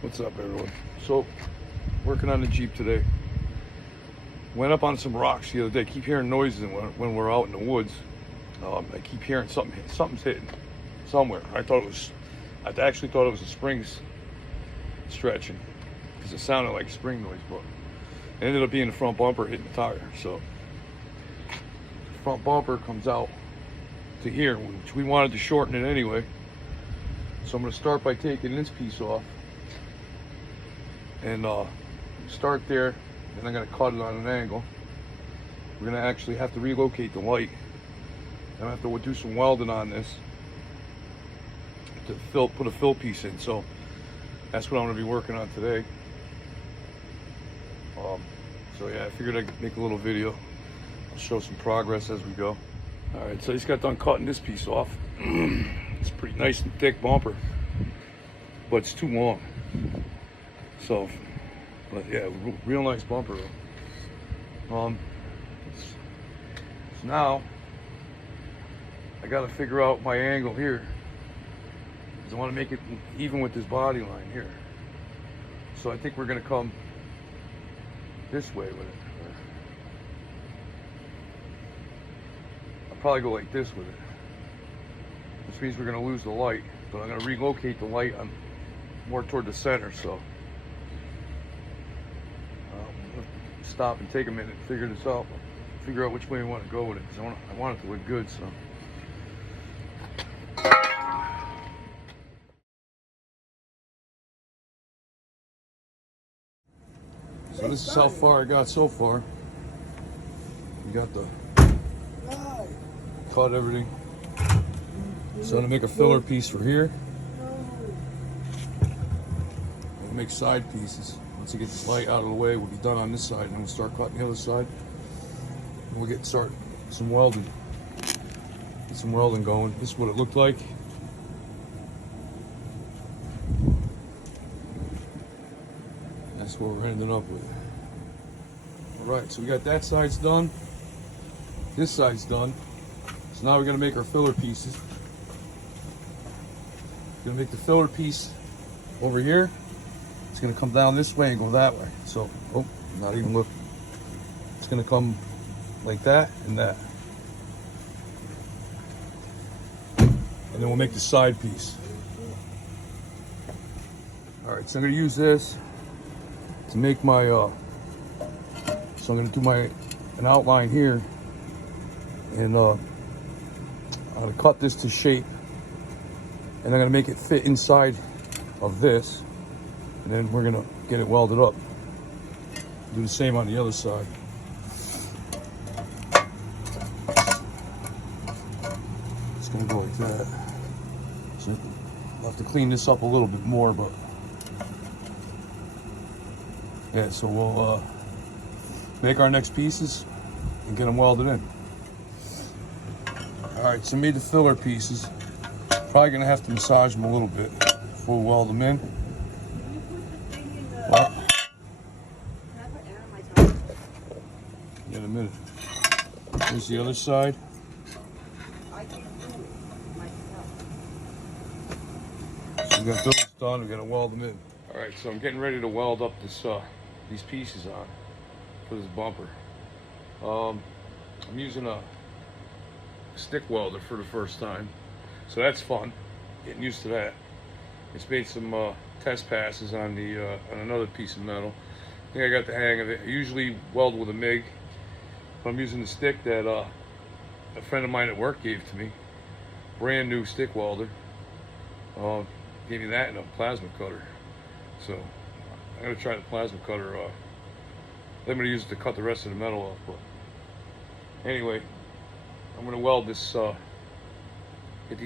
What's up, everyone? So, working on the Jeep today. Went up on some rocks the other day. Keep hearing noises when we're out in the woods. I keep hearing something's hitting somewhere. I actually thought it was the springs stretching because it sounded like spring noise, but it ended up being the front bumper hitting the tire. So, the front bumper comes out to here, which we wanted to shorten it anyway. So I'm going to start by taking this piece off and start there, and I'm going to cut it on an angle. We're going to actually have to relocate the light. I'm going to have to do some welding on this to put a fill piece in. So that's what I'm going to be working on today. So yeah, I figured I'd make a little video. I'll show some progress as we go. All right, so I just got done cutting this piece off. It's pretty nice and thick bumper, but it's too long. So, but yeah, real nice bumper though. So now I got to figure out my angle here, because I want to make it even with this body line here. So I think we're going to come this way with it. I'll probably go like this with it, which means we're going to lose the light, but I'm going to relocate the light on more toward the center. So stop and take a minute and figure this out, figure out which way we want to go with it, because I want it to look good. So this is how far I got so far. We got the cut everything. So I'm gonna make a filler piece for here. We'll make side pieces. Once I get this light out of the way, we'll be done on this side, and then we'll start cutting the other side. And we'll start some welding. Get some welding going. This is what it looked like. That's what we're ending up with. All right, so we got that side's done. This side's done. So now we're gonna make our filler pieces. We're gonna make the filler piece over here. It's gonna come down this way and go that way. So, oh, not even look. It's gonna come like that and that. And then we'll make the side piece. All right, so I'm gonna use this to make my, so I'm gonna do an outline here, and I'm gonna cut this to shape, and I'm gonna make it fit inside of this, and then we're gonna get it welded up. Do the same on the other side. It's gonna go like that. So I'll have to clean this up a little bit more, but yeah, so we'll make our next pieces and get them welded in. All right, so I made the filler pieces. Probably gonna have to massage them a little bit before we weld them in. Well, in a minute. Here's the other side. So we got those done. We're gonna weld them in. All right, so I'm getting ready to weld up these pieces on for this bumper. I'm using a stick welder for the first time, so that's fun. Getting used to that. It's made some test passes on on another piece of metal. I think I got the hang of it. I usually weld with a MIG, but I'm using the stick that a friend of mine at work gave to me. Brand new stick welder. Gave me that and a plasma cutter. So I'm gonna try the plasma cutter. I'm gonna use it to cut the rest of the metal off. But anyway, I'm gonna weld this. Get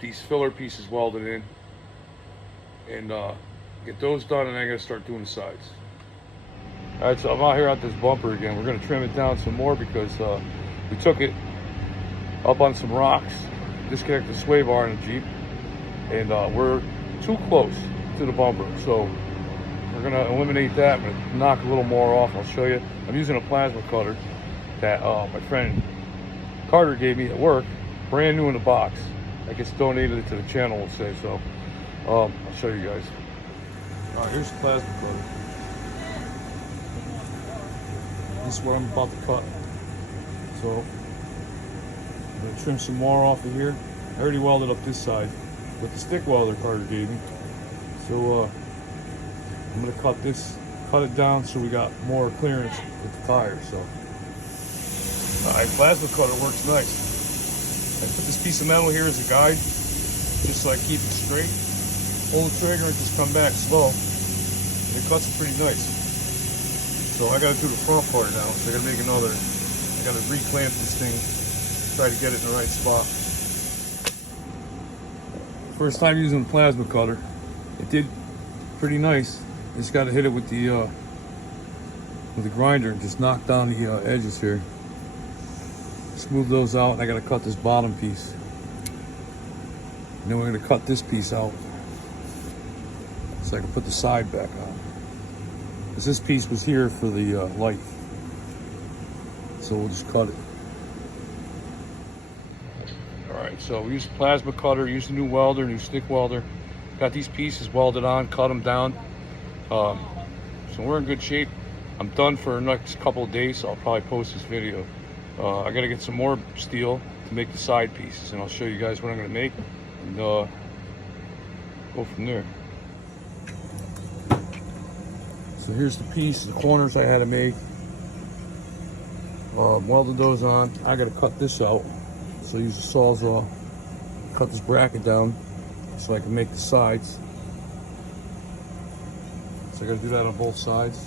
these filler pieces welded in, and get those done, and then I'm gonna start doing the sides. All right, so I'm out here at this bumper again. We're gonna trim it down some more because we took it up on some rocks, disconnected the sway bar in the Jeep, and we're too close to the bumper. So we're gonna eliminate that. I'm gonna knock a little more off. I'll show you. I'm using a plasma cutter that my friend Carter gave me at work, brand new in the box. I guess donated it to the channel, we'll say. So I'll show you guys. Alright, here's the plasma cutter. This is what I'm about to cut. So I'm gonna trim some more off of here. I already welded up this side with the stick welder Carter gave me. So I'm gonna cut it down so we got more clearance with the tire. So alright, plasma cutter works nice. I put this piece of metal here as a guide, just so I keep it straight. Pull the trigger and just come back slow. And it cuts it pretty nice. So I gotta do the front part now. So I gotta reclamp this thing, try to get it in the right spot. First time using the plasma cutter. It did pretty nice. Just gotta hit it with the grinder and just knock down the edges here. Smooth those out, and I gotta cut this bottom piece. And then we're gonna cut this piece out so I can put the side back on. Because this piece was here for the light. So we'll just cut it. Alright, so we used the plasma cutter, used a new welder, new stick welder. Got these pieces welded on, cut them down. So we're in good shape. I'm done for the next couple of days, so I'll probably post this video. I gotta get some more steel to make the side pieces, and I'll show you guys what I'm gonna make, and go from there. So here's the piece, the corners I had to make. Welded those on. I gotta cut this out, so I use the sawzall. Cut this bracket down so I can make the sides. So I gotta do that on both sides.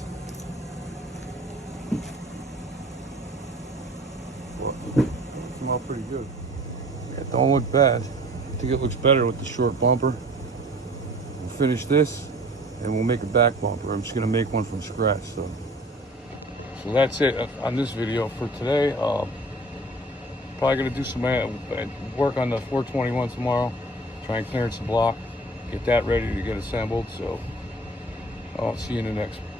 Came out pretty good. It don't look bad. I think it looks better with the short bumper. We'll finish this and we'll make a back bumper. I'm just gonna make one from scratch. So that's it on this video for today. Probably gonna do some work on the 421 tomorrow. Try and clearance the block, get that ready to get assembled. So I'll see you in the next one.